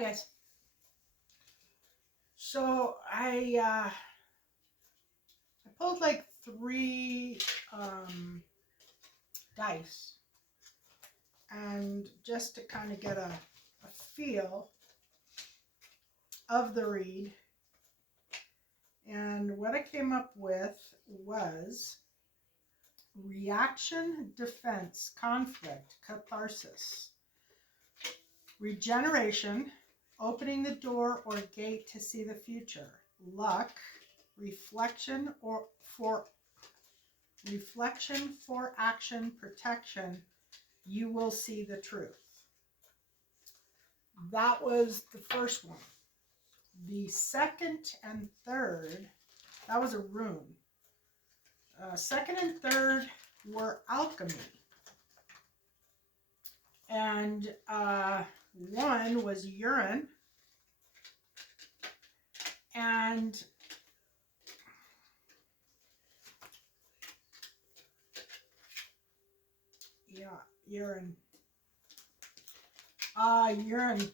Hi guys. So I pulled like three dice, and just to kind of get a feel of the read. And what I came up with was reaction, defense, conflict, catharsis, regeneration, opening the door or gate to see the future, luck, reflection for action, protection, you will see the truth. That was the first one. The second and third, that was a rune. Second and third were alchemy. And one was urine. And yeah, urine. Urine,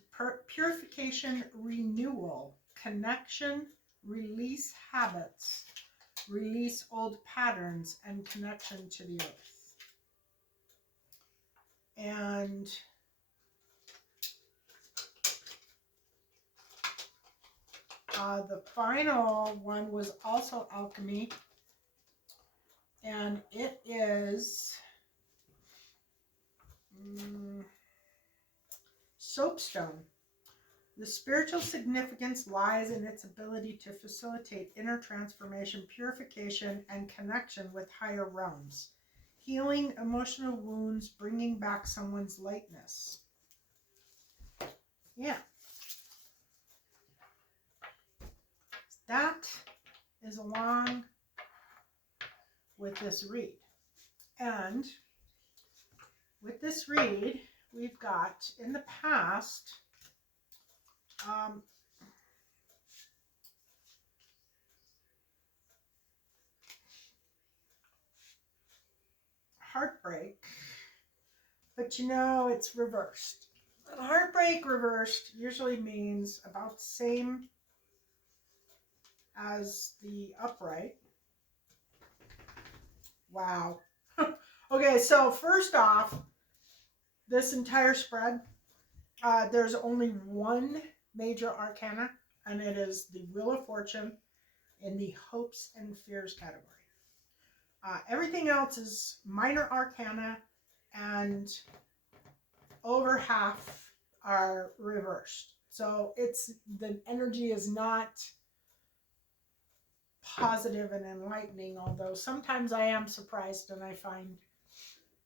purification, renewal, connection, release habits, release old patterns, and connection to the earth. And the final one was also alchemy, and it is soapstone. The spiritual significance lies in its ability to facilitate inner transformation, purification, and connection with higher realms, healing emotional wounds, bringing back someone's lightness. Yeah. That is along with this read. And with this read, we've got in the past heartbreak, but you know it's reversed. Heartbreak reversed usually means about the same as the upright. Wow. Okay, so first off, this entire spread, there's only one major arcana, and it is the Wheel of Fortune in the hopes and fears category. Everything else is minor arcana, and over half are reversed. So it's the energy is not positive and enlightening, although sometimes I am surprised and I find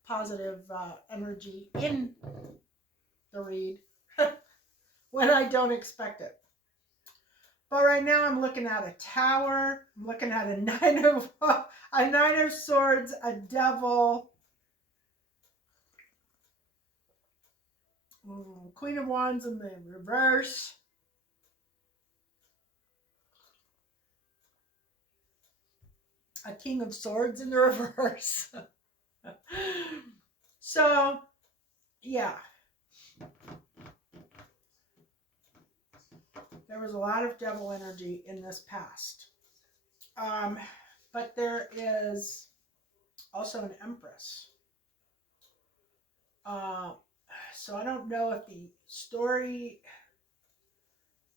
positive energy in the read when I don't expect it. But right now I'm looking at a tower, I'm looking at a nine of swords, a devil, Queen of Wands in the reverse, a King of Swords in the reverse. So, yeah. There was a lot of devil energy in this past. But there is also an Empress. So I don't know if the story...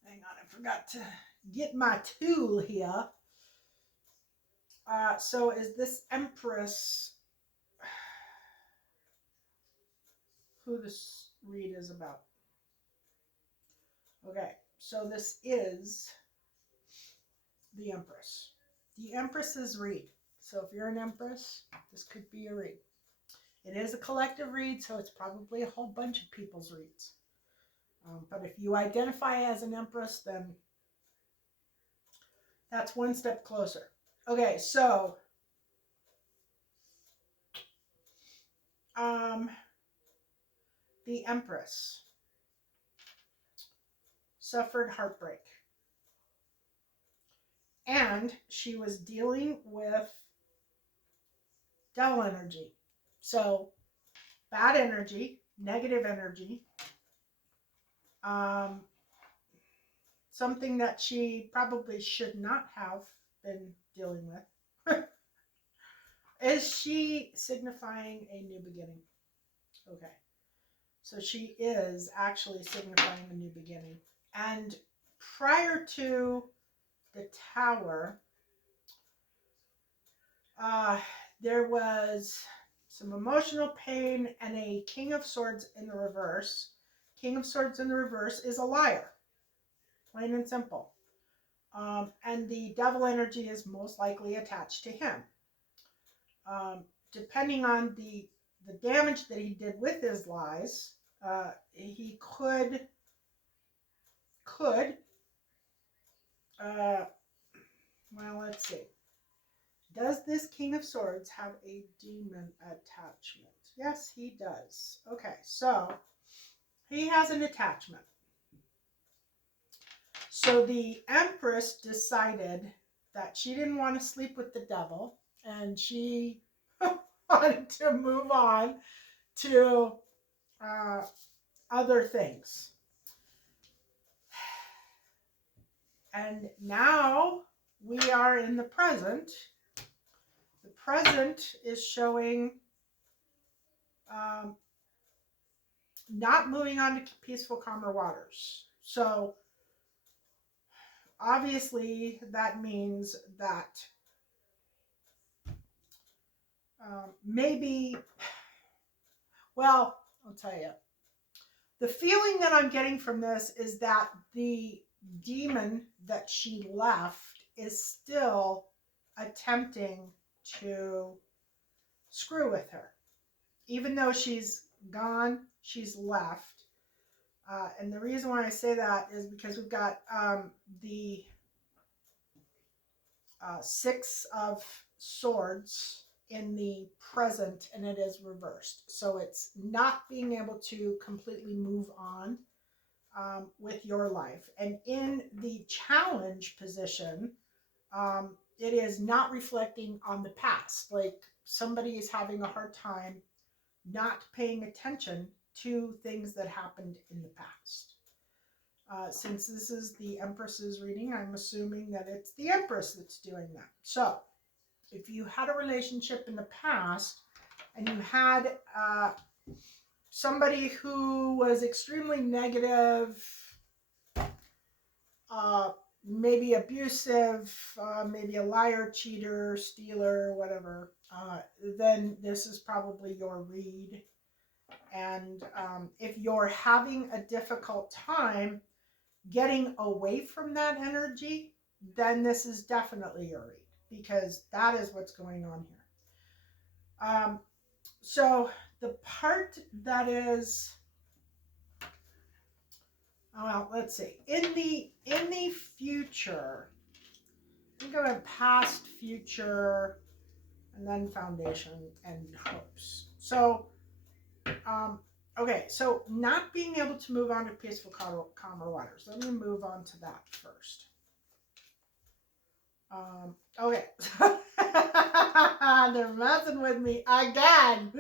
Hang on, I forgot to get my tool here. So is this Empress who this read is about? Okay, so this is the Empress. The Empress's read. So if you're an Empress, this could be a read. It is a collective read, so it's probably a whole bunch of people's reads. But if you identify as an Empress, then that's one step closer. Okay, so the Empress suffered heartbreak. And she was dealing with devil energy. So bad energy, negative energy. something that she probably should not have been dealing with. Is she signifying a new beginning? Okay. So she is actually signifying a new beginning. And prior to the Tower, there was some emotional pain and a King of Swords in the reverse. King of Swords in the reverse is a liar, plain and simple. And the devil energy is most likely attached to him. Depending on the damage that he did with his lies, he could well, let's see. Does this King of Swords have a demon attachment? Yes, he does. Okay, so he has an attachment. So the Empress decided that she didn't want to sleep with the devil, and she wanted to move on to other things. And now we are in the present. The present is showing not moving on to peaceful, calmer waters. So obviously that means that maybe, well, I'll tell you. The feeling that I'm getting from this is that the demon that she left is still attempting to screw with her. Even though she's gone, she's left. And the reason why I say that is because we've got the Six of Swords in the present, and it is reversed. So it's not being able to completely move on with your life. And in the challenge position, it is not reflecting on the past. Like somebody is having a hard time not paying attention to things that happened in the past. Since this is the Empress's reading, I'm assuming that it's the Empress that's doing that. So if you had a relationship in the past and you had somebody who was extremely negative, maybe abusive, maybe a liar, cheater, stealer, whatever, then this is probably your read. And if you're having a difficult time getting away from that energy, then this is definitely your read, because that is what's going on here. So the part that is, well, let's see, in the future, think of a past, future, and then foundation and hopes. So okay, so not being able to move on to peaceful, calmer waters. Let me move on to that first. Okay. They're messing with me again.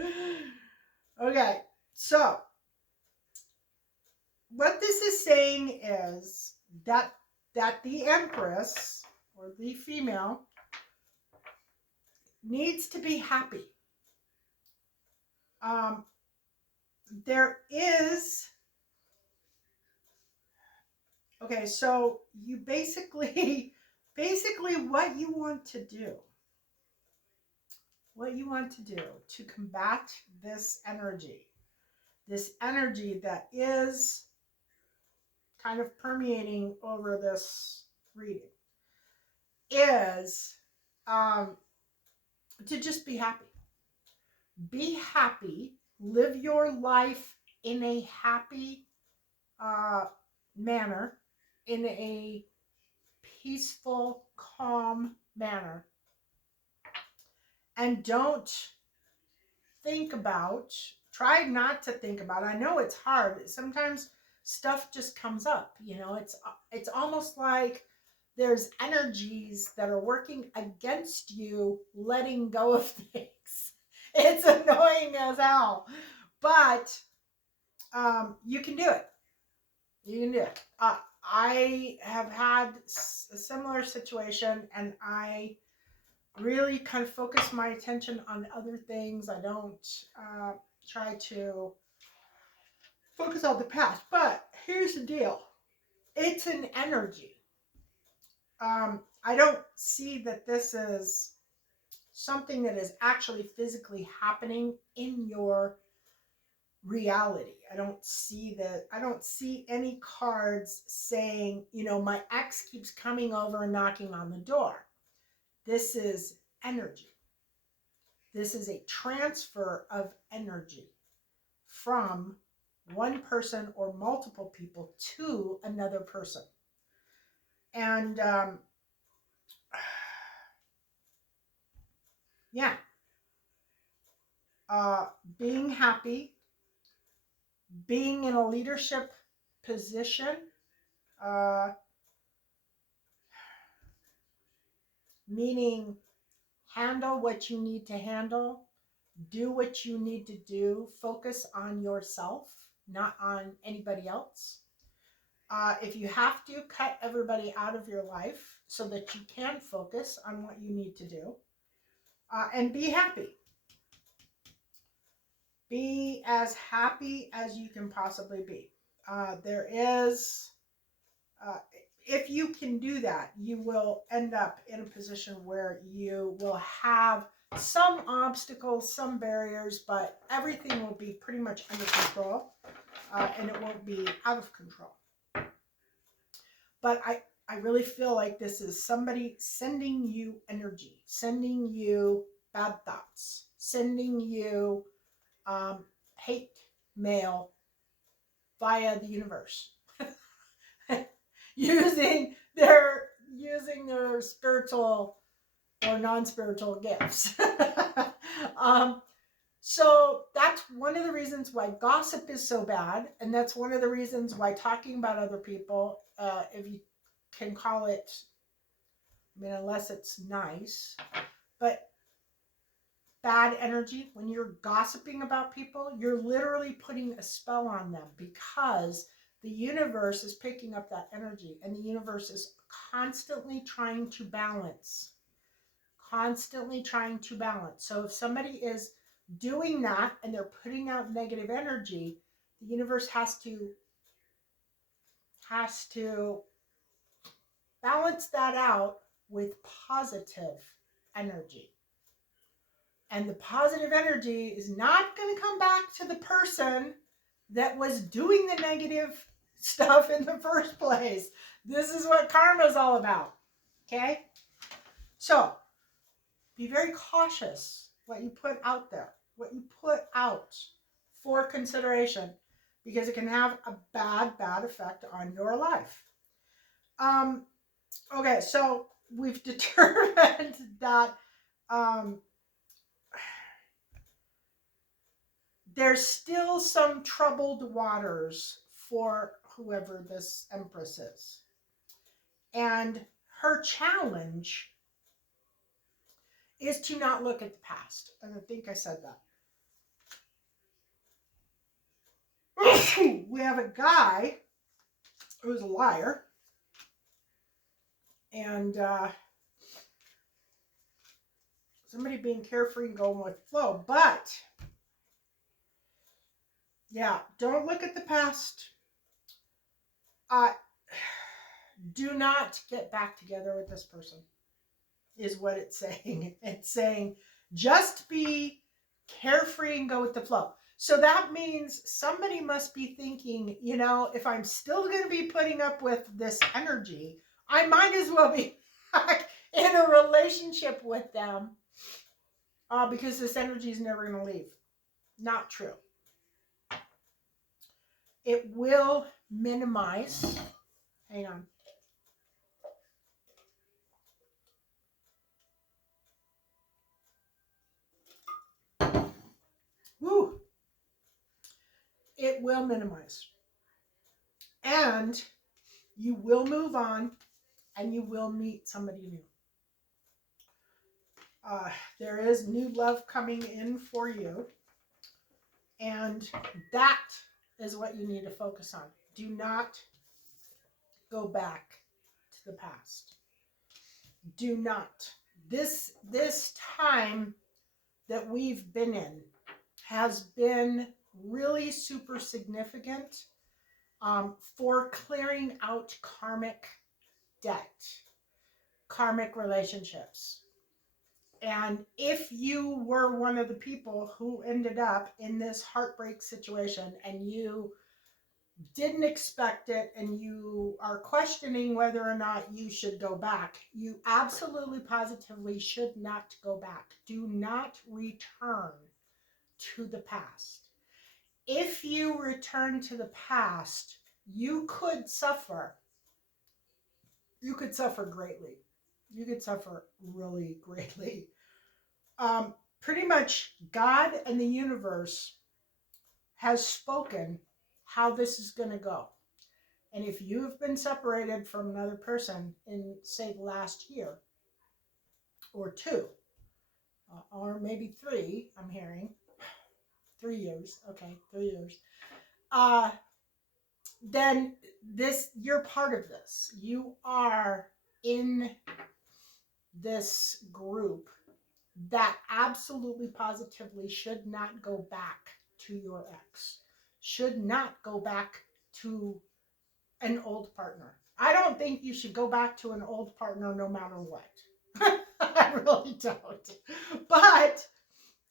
Okay, so what this is saying is that the Empress, or the female, needs to be happy. There is, okay, so you basically what you want to do to combat this energy that is kind of permeating over this reading, is to just be happy. Be happy. Live your life in a happy manner, in a peaceful, calm manner. And don't try not to think about, I know it's hard. Sometimes stuff just comes up, it's almost like there's energies that are working against you letting go of things. It's annoying as hell, but you can do it. I have had a similar situation, and I really kind of focus my attention on other things. I don't try to focus on the past. But here's the deal, it's an energy. I don't see that this is something that is actually physically happening in your reality. I don't see that. I don't see any cards saying, my ex keeps coming over and knocking on the door. This is energy. This is a transfer of energy from one person or multiple people to another person. And yeah, being happy, being in a leadership position, uh, meaning handle what you need to handle, do what you need to do, focus on yourself, not on anybody else. If you have to, cut everybody out of your life so that you can focus on what you need to do, and be happy. Be as happy as you can possibly be. There is, if you can do that, you will end up in a position where you will have some obstacles, some barriers, but everything will be pretty much under control, and it won't be out of control. But I really feel like this is somebody sending you energy, sending you bad thoughts, sending you hate mail via the universe, using their spiritual or non-spiritual gifts. So that's one of the reasons why gossip is so bad, and that's one of the reasons why talking about other people, if you can call it, unless it's nice, but bad energy, when you're gossiping about people, you're literally putting a spell on them, because the universe is picking up that energy, and the universe is constantly trying to balance. So if somebody is doing that and they're putting out negative energy, the universe has to balance that out with positive energy. And the positive energy is not going to come back to the person that was doing the negative stuff in the first place. This is what karma is all about. Okay? So, be very cautious what you put out there, what you put out for consideration, because it can have a bad effect on your life. Okay, so we've determined that there's still some troubled waters for whoever this Empress is. And her challenge is to not look at the past. And I think I said that. We have a guy who's a liar. And somebody being carefree and going with the flow. But, yeah, don't look at the past. Do not get back together with this person, is what it's saying. It's saying just be carefree and go with the flow. So that means somebody must be thinking, if I'm still going to be putting up with this energy, I might as well be in a relationship with them, because this energy is never going to leave. Not true. It will minimize. Hang on. Woo. It will minimize. And you will move on, and you will meet somebody new. There is new love coming in for you. And that is what you need to focus on. Do not go back to the past. Do not. This time that we've been in has been really super significant for clearing out karmic debt, karmic relationships. And if you were one of the people who ended up in this heartbreak situation and you didn't expect it and you are questioning whether or not you should go back, you absolutely positively should not go back. Do not return to the past. If you return to the past, you could suffer. You could suffer greatly. You could suffer really greatly. Pretty much God and the universe has spoken how this is going to go. And if you have been separated from another person in, say, the last year or two, or maybe 3, I'm hearing 3 years. Okay, 3 years. Then you're part of this. You are in this group that absolutely positively should not go back to your ex, should not go back to an old partner. I don't think you should go back to an old partner no matter what. I really don't. But,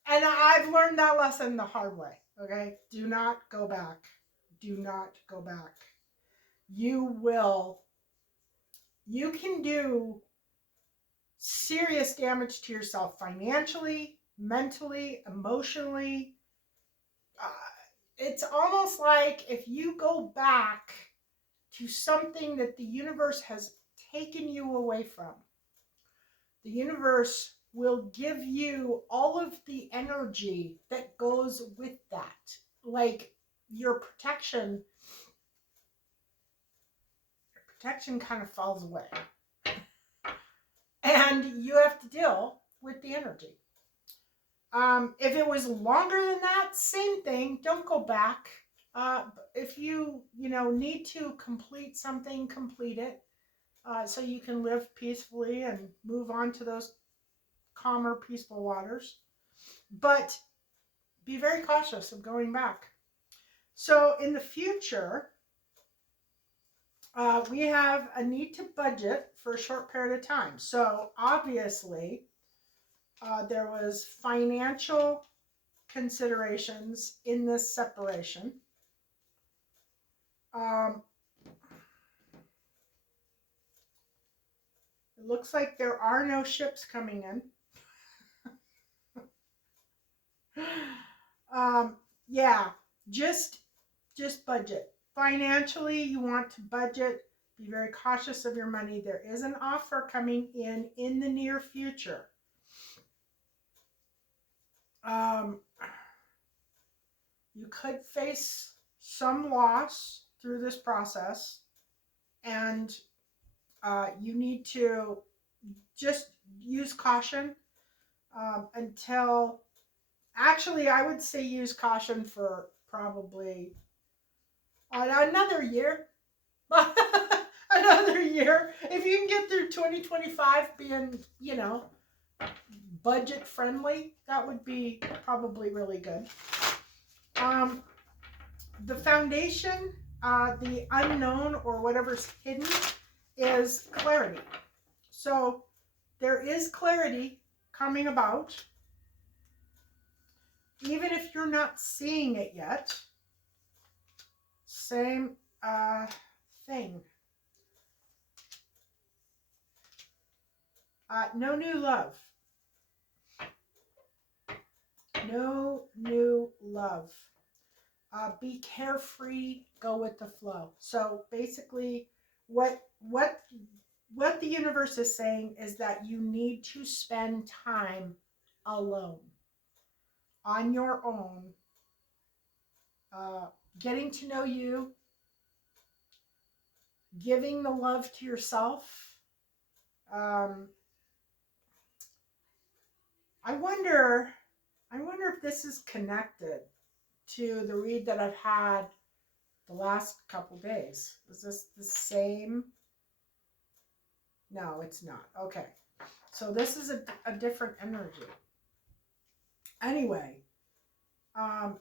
and I've learned that lesson the hard way, okay? Do not go back. Do not go back. You can do serious damage to yourself financially, mentally, emotionally. It's almost like if you go back to something that the universe has taken you away from, the universe will give you all of the energy that goes with that. Like your protection kind of falls away. And you have to deal with the energy. If it was longer than that, same thing. Don't go back. If you need to complete something, complete it, so you can live peacefully and move on to those calmer, peaceful waters. But be very cautious of going back. So in the future, we have a need to budget for a short period of time. So obviously, there was financial considerations in this separation. It looks like there are no ships coming in. Yeah, just budget. Financially, you want to budget. Be very cautious of your money. There is an offer coming in the near future. You could face some loss through this process, and you need to just use caution until, actually, I would say use caution for probably another year. Another year. If you can get through 2025 being, budget friendly, that would be probably really good. The foundation, the unknown or whatever's hidden is clarity. So there is clarity coming about, even if you're not seeing it yet. Same thing. No new love. No new love. Be carefree, go with the flow. So basically, what the universe is saying is that you need to spend time alone, on your own, getting to know you, giving the love to yourself. I wonder if this is connected to the read that I've had the last couple days. Is this the same No, it's not. Okay. So this is a different energy. Anyway, um,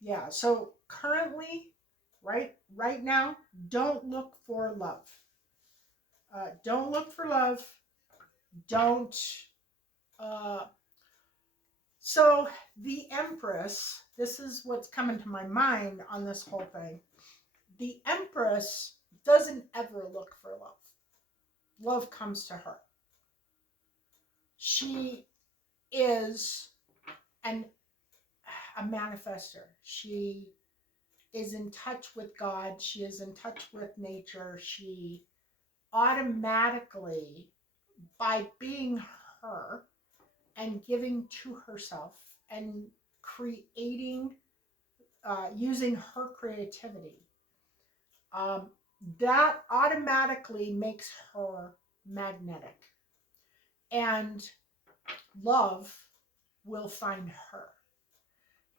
yeah, so currently, right now, don't look for love. Don't look for love. Don't. Uh, so the Empress, this is what's coming to my mind on this whole thing. The Empress doesn't ever look for love. Love comes to her. She is an a manifester. She is in touch with God. She is in touch with nature. She automatically, by being her and giving to herself and creating, using her creativity, um, that automatically makes her magnetic. And love will find her.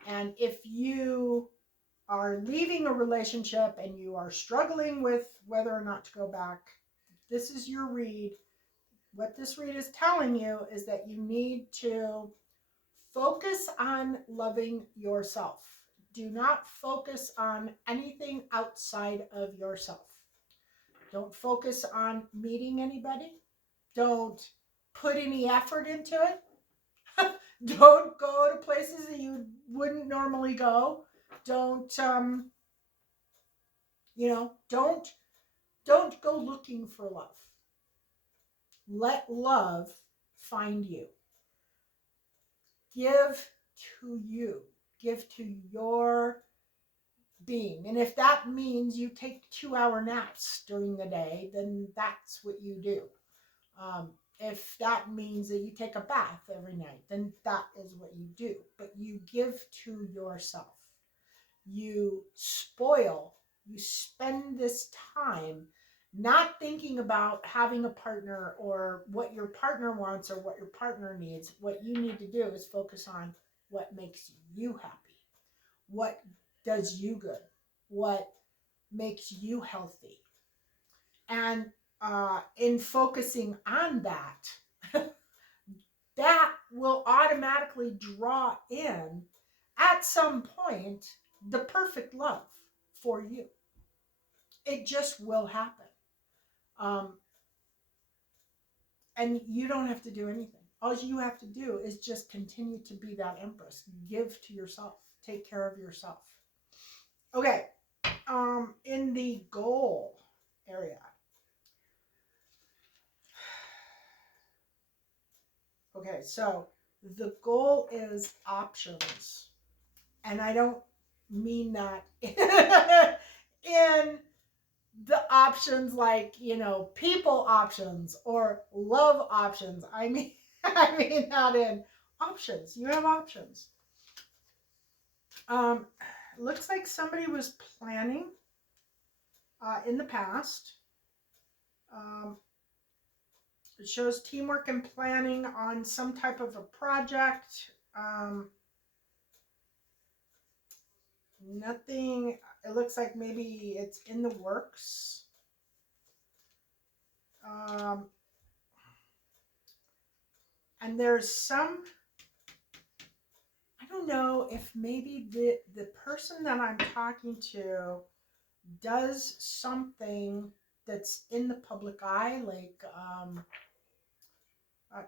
And if you are leaving a relationship and you are struggling with whether or not to go back, this is your read. What this read is telling you is that you need to focus on loving yourself. Do not focus on anything outside of yourself. Don't focus on meeting anybody. Don't put any effort into it. Don't go to places that you wouldn't normally go. Don't don't go looking for love. Let love find you. Give to you. Give to your being. And if that means you take 2-hour naps during the day, then that's what you do. If that means that you take a bath every night, then that is what you do. But you give to yourself. You spoil, you spend this time not thinking about having a partner or what your partner wants or what your partner needs. What you need to do is focus on what makes you happy, what does you good, what makes you healthy. And in focusing on that, that will automatically draw in at some point the perfect love for you. It just will happen. Um, and you don't have to do anything. All you have to do is just continue to be that Empress. Give to yourself. Take care of yourself. Okay. In the goal area. Okay, so the goal is options. And I don't mean that in the options like, people options or love options. I mean, I mean that in options. You have options. Looks like somebody was planning in the past. It shows teamwork and planning on some type of a project. Nothing, it looks like maybe it's in the works. And there's some, I don't know if maybe the person that I'm talking to does something that's in the public eye, like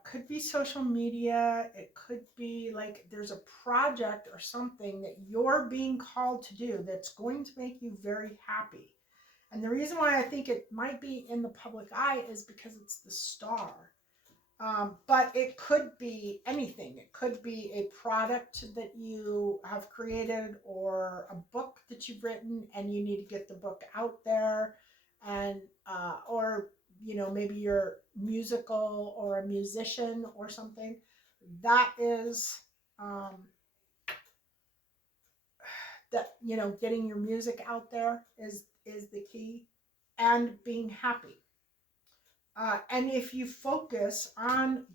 could be social media. It could be like there's a project or something that you're being called to do that's going to make you very happy. And the reason why I think it might be in the public eye is because it's the star. But it could be anything. It could be a product that you have created or a book that you've written and you need to get the book out there. And or maybe you're musical or a musician or something. That is getting your music out there is the key, and being happy. And if you focus on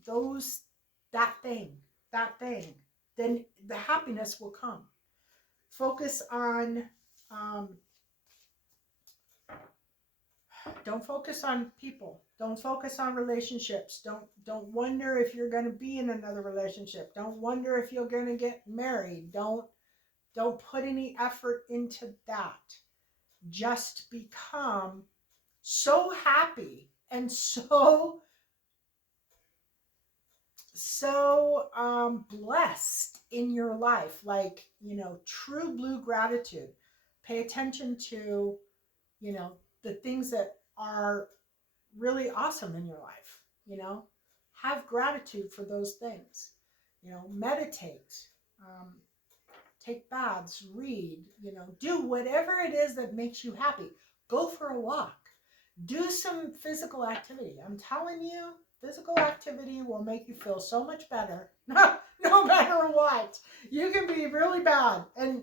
that thing, then the happiness will come. Focus on Don't focus on people. Don't focus on relationships. Don't wonder if you're going to be in another relationship. Don't wonder if you're going to get married. Don't put any effort into that. Just become so happy and so blessed in your life, like, true blue gratitude. Pay attention to, the things that are really awesome in your life. Have gratitude for those things. Meditate, um, take baths, read, do whatever it is that makes you happy. Go for a walk. Do some physical activity. I'm telling you, physical activity will make you feel so much better. No matter what. You can be really bad, and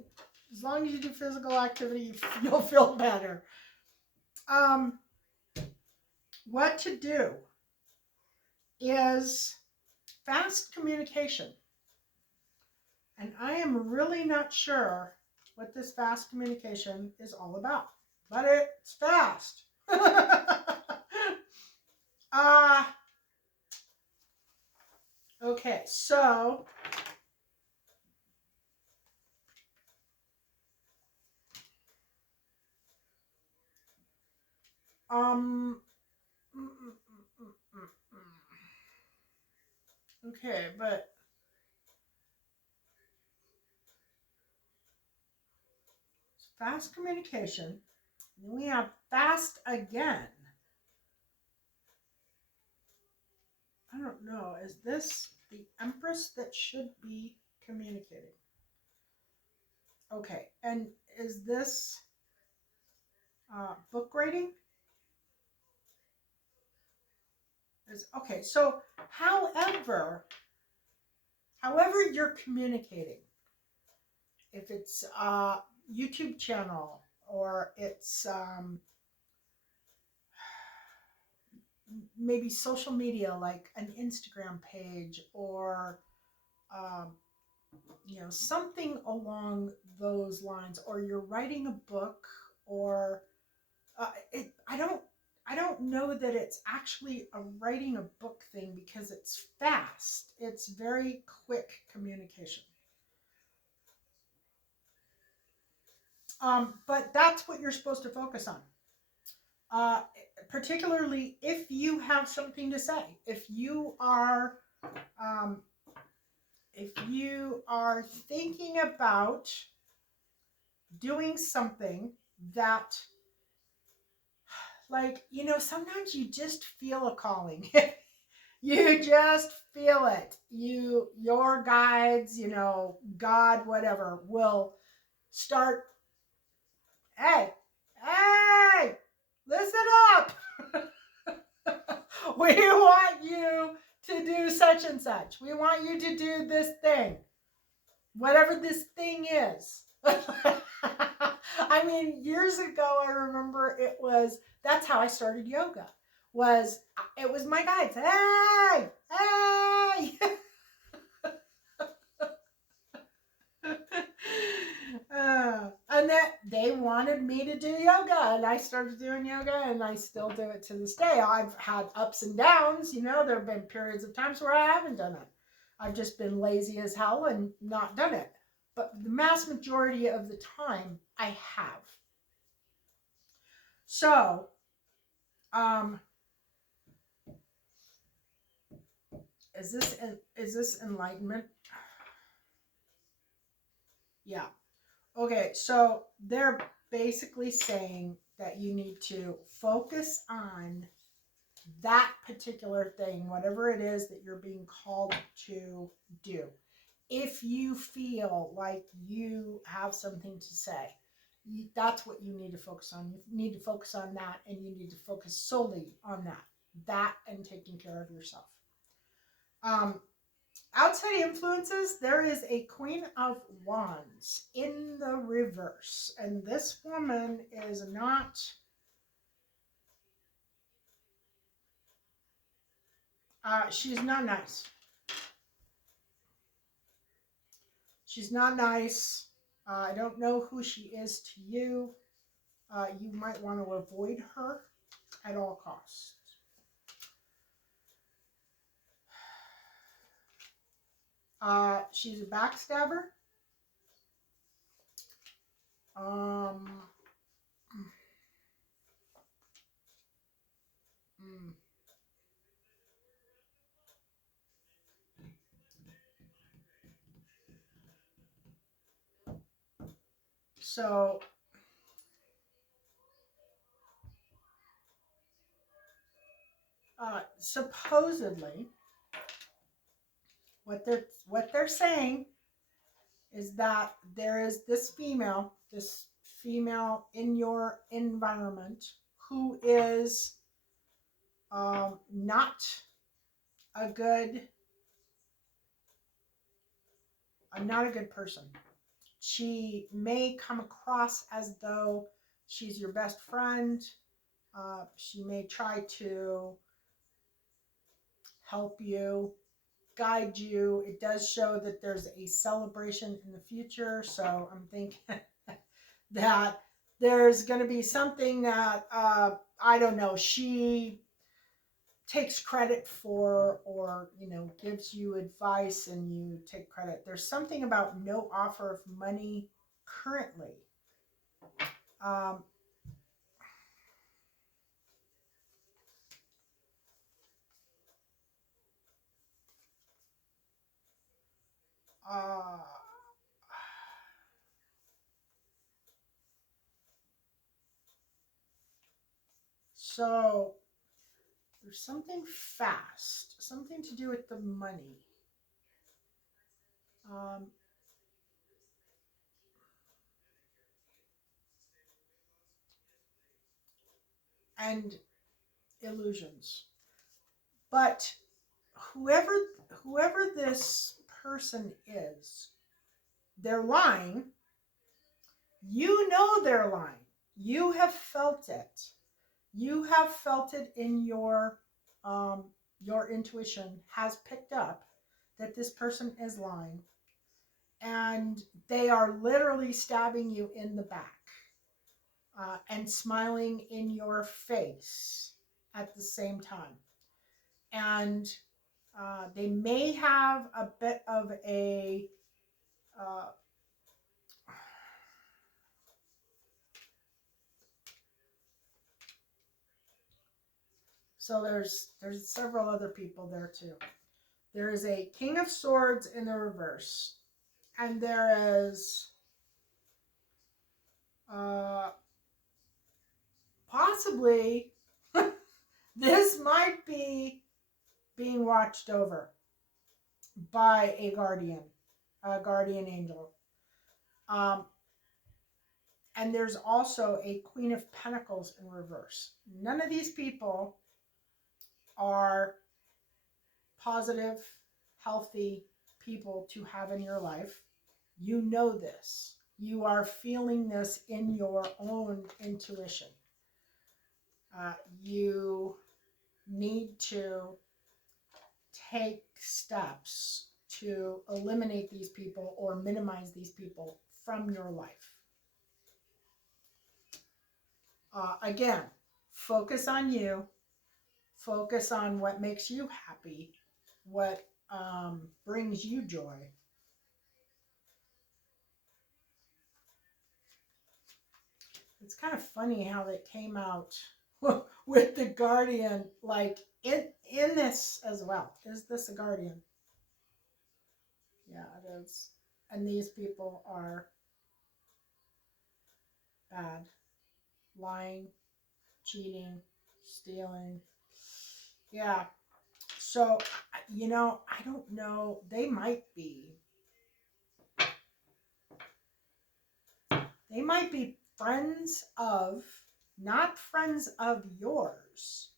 as long as you do physical activity, you'll feel better. What to do is fast communication. And I am really not sure what this fast communication is all about, but it's fast. Okay, so um okay, but fast communication. Then we have fast again. I don't know. Is this the Empress that should be communicating? Okay, and is this book writing? Okay, so however you're communicating, if it's a YouTube channel or it's maybe social media like an Instagram page or um, something along those lines, or you're writing a book, or I don't know that it's actually a writing a book thing because it's fast. It's very quick communication. But that's what you're supposed to focus on. Uh, Particularly if you have something to say. Um, if you are thinking about doing something that, like, sometimes you just feel a calling. You just feel it. Your guides, God, whatever, will start, hey, hey, listen up. We want you to do such and such. We want you to do this thing, whatever this thing is. I mean, years ago, I remember that's how I started yoga. It was my guides. Hey, hey. And that they wanted me to do yoga, and I started doing yoga, and I still do it to this day. I've had ups and downs. There have been periods of times where I haven't done it. I've just been lazy as hell and not done it. But the mass majority of the time, I have. So, is this enlightenment? Yeah. Okay, so they're basically saying that you need to focus on that particular thing, whatever it is that you're being called to do. If you feel like you have something to say, that's what you need to focus on. You need to focus on that, and you need to focus solely on that and taking care of yourself. Outside influences, there is a Queen of Wands in the reverse, and this woman is not, she's not nice. She's not nice. I don't know who she is to you. You might want to avoid her at all lost. She's a backstabber. Mm. So supposedly, what they're saying is that there is this female in your environment who is not a good, not a good person. She may come across as though she's your best friend. She may try to help you, guide you. It does show that there's a celebration in the future, so I'm thinking that there's going to be something that I don't know, she takes credit for, or gives you advice and you take credit. There's something about no offer of money currently. um, uh, so there's something fast, something to do with the money. um, and illusions. But whoever whoever this person is, they're lying. You know they're lying. You have felt it. You have felt it in your intuition has picked up that this person is lying, and they are literally stabbing you in the back and smiling in your face at the same time. And they may have a bit of a uh, so there's several other people there too. There is a King of Swords in the reverse, and there is uh, possibly this might be being watched over by a guardian angel. Um, and there's also a Queen of Pentacles in reverse. None of these people are positive, healthy people to have in your life. You know this. You are feeling this in your own intuition. You need to take steps to eliminate these people or minimize these people from your life. Again, focus on you. Focus on what makes you happy, what brings you joy. It's kind of funny how they came out with the Guardian, like in this as well. Is this a Guardian? Yeah, it is. And these people are bad, lying, cheating, stealing. Yeah. So, I don't know. They might be friends of, not friends of yours.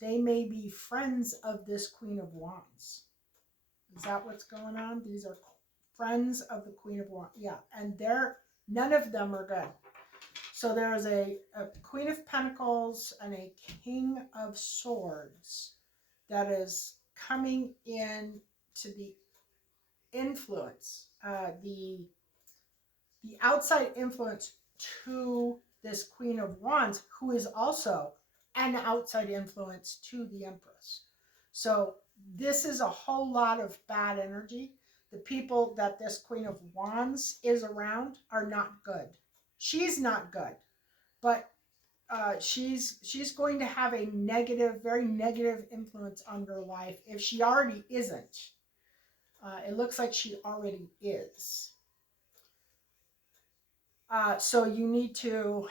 They may be friends of this Queen of Wands. Is that what's going on? These are friends of the Queen of Wands. Yeah, and none of them are good. So there's a Queen of Pentacles and a King of Swords that is coming in to the influence, the outside influence to this Queen of Wands, who is also and outside influence to the Empress. So this is a whole lot of bad energy. The people that this Queen of Wands is around are not good. She's not good, but she's going to have a negative, very negative influence on her life if she already isn't. It looks like she already is. So you need to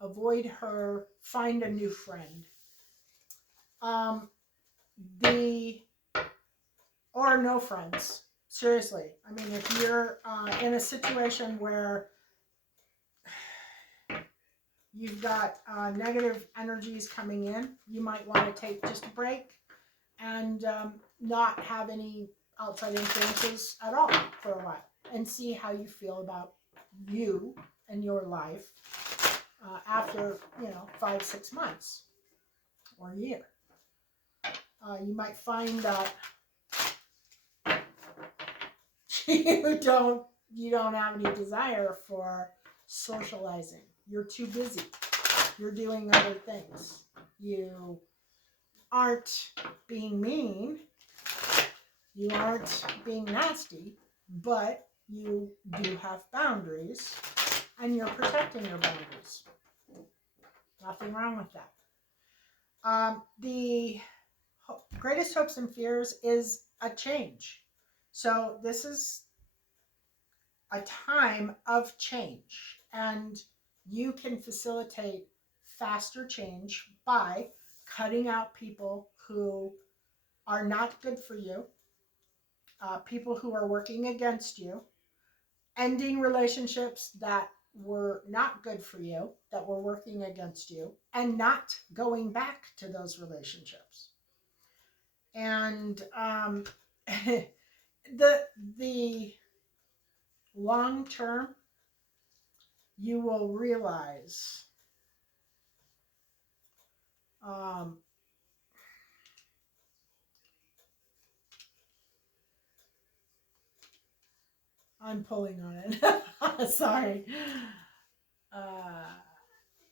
avoid her, find a new friend. The or no friends. Seriously, I mean, if you're in a situation where you've got negative energies coming in, you might want to take just a break and not have any outside influences at all for a while and see how you feel about you and your life after 5-6 months or a year. You might find that you don't have any desire for socializing. You're too busy. You're doing other things. You aren't being mean. You aren't being nasty, but you do have boundaries and you're protecting your boundaries. Nothing wrong with that. The greatest hopes and fears is a change. So this is a time of change, and you can facilitate faster change by cutting out people who are not good for you, people who are working against you, ending relationships that were not good for you, that were working against you, and not going back to those relationships. And the long term, you will realize I'm pulling on it. Sorry.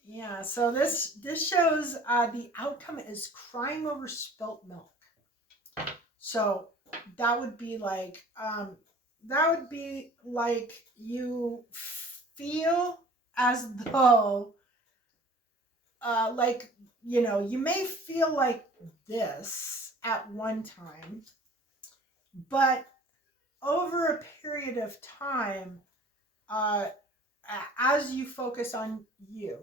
Yeah, so this shows the outcome is crying over spilt milk. So that would be like you feel as though like you may feel like this at one time, but over a period of time, uh, as you focus on you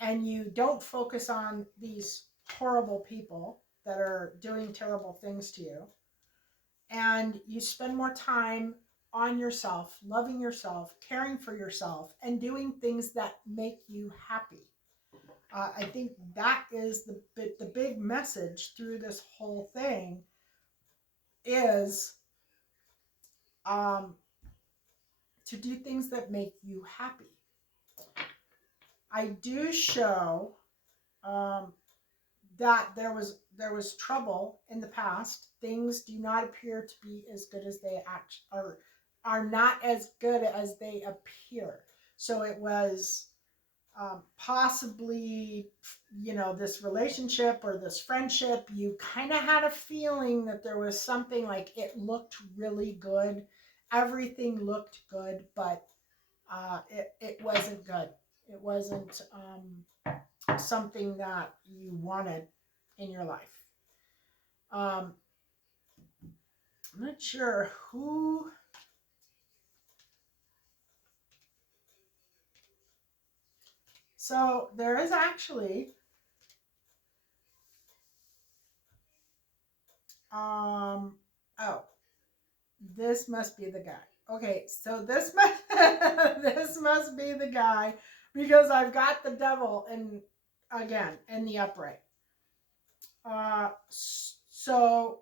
and you don't focus on these horrible people that are doing terrible things to you, and you spend more time on yourself, loving yourself, caring for yourself, and doing things that make you happy. I think that is the big message through this whole thing is to do things that make you happy. I do show that there was trouble in the past. Things do not appear to be as good as they are not as good as they appear. So it was possibly, this relationship or this friendship, you kind of had a feeling that there was something, like it looked really good. Everything looked good, but it wasn't good. It wasn't something that you wanted in your life. I'm not sure who. So there is actually oh, this must be the guy. Okay, so this must this must be the guy because I've got the devil in the upright. So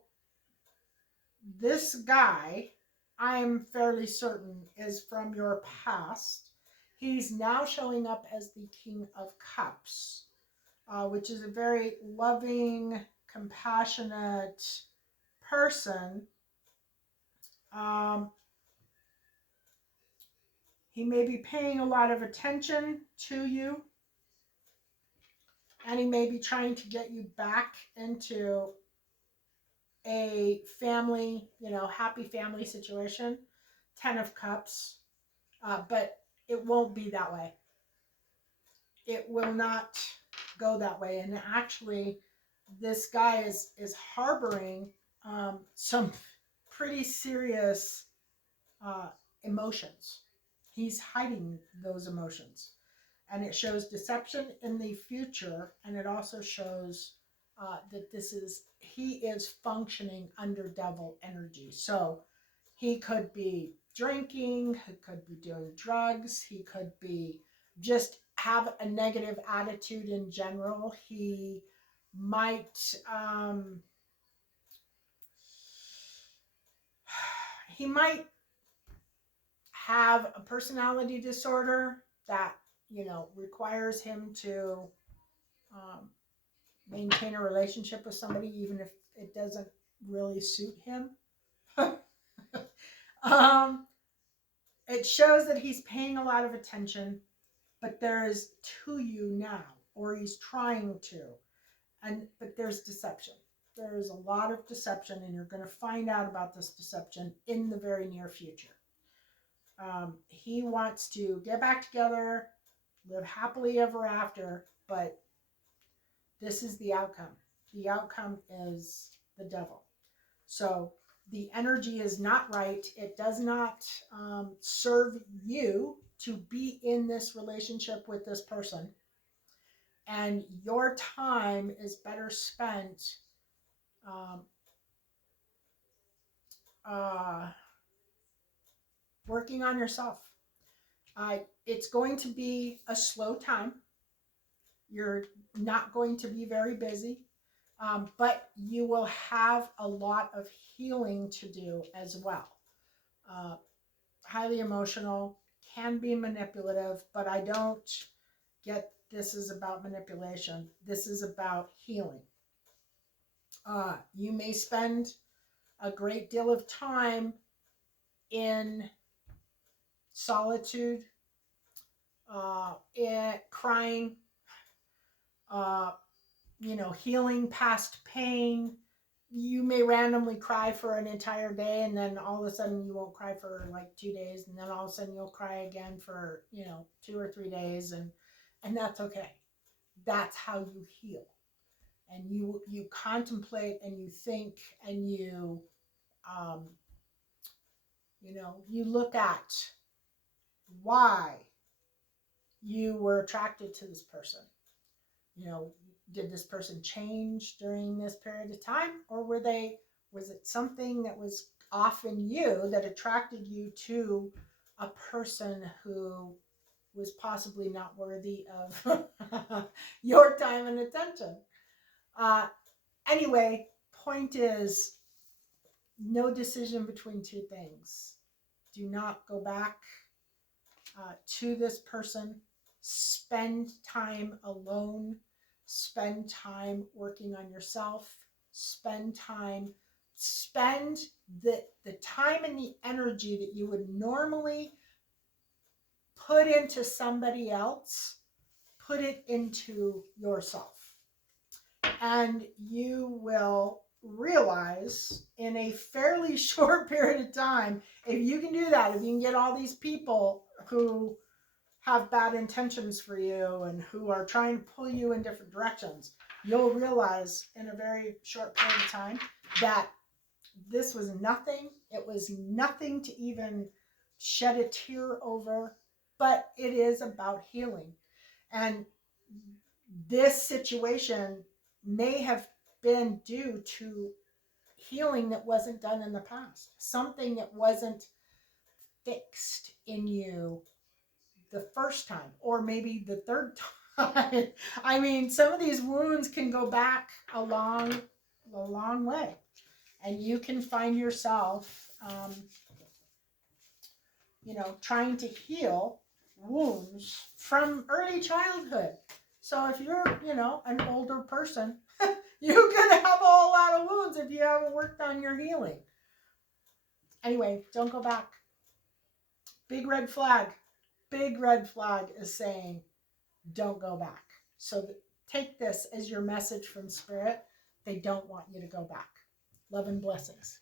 this guy, I'm fairly certain, is from your past. He's now showing up as the King of Cups, which is a very loving, compassionate person. He may be paying a lot of attention to you. and he may be trying to get you back into a family, happy family situation. 10 of Cups. But it won't be that way. It will not go that way. And actually, this guy is harboring some pretty serious uh, emotions. He's hiding those emotions. And it shows deception in the future, and it also shows that he is functioning under devil energy. So he could be drinking, he could be doing drugs, he could be just have a negative attitude in general. Might um, he might have a personality disorder that requires him to um, maintain a relationship with somebody even if it doesn't really suit him. um, it shows that he's paying a lot of attention, but there is to you now, or he's trying to, but there's deception. There's a lot of deception, and you're going to find out about this deception in the very near future. He wants to get back together, live happily ever after, but this is the outcome. The outcome is the devil. So the energy is not right. It does not serve you to be in this relationship with this person. And your time is better spent um, uh, working on yourself. It's going to be a slow time. You're not going to be very busy, but you will have a lot of healing to do as well. Highly emotional, can be manipulative, but I don't get this is about manipulation. This is about healing. You may spend a great deal of time in solitude, crying, uh, healing past pain. You may randomly cry for an entire day, and then all of a sudden you won't cry for like 2 days, and then all of a sudden you'll cry again for 2 or 3 days, and that's okay. That's how you heal, and you contemplate and you think and um, you look at why you were attracted to this person. Did this person change during this period of time, or was it something that was off in you that attracted you to a person who was possibly not worthy of your time and attention? Anyway, point is, no decision between two things. Do not go back to this person. Spend time alone. Spend time working on yourself. Spend the time and the energy that you would normally put into somebody else, put it into yourself. And you will realize in a fairly short period of time, if you can do that, if you can get all these people who have bad intentions for you and who are trying to pull you in different directions, you'll realize in a very short period of time that this was nothing. It was nothing to even shed a tear over, but it is about healing. And this situation may have been due to healing that wasn't done in the past, something that wasn't fixed in you the first time, or maybe the third time. I mean, some of these wounds can go back a long way, and you can find yourself, trying to heal wounds from early childhood. So if you're, an older person, you're going to have a whole lot of wounds if you haven't worked on your healing. Anyway, don't go back. Big red flag. Big red flag is saying, don't go back. So take this as your message from Spirit. They don't want you to go back. Love and blessings.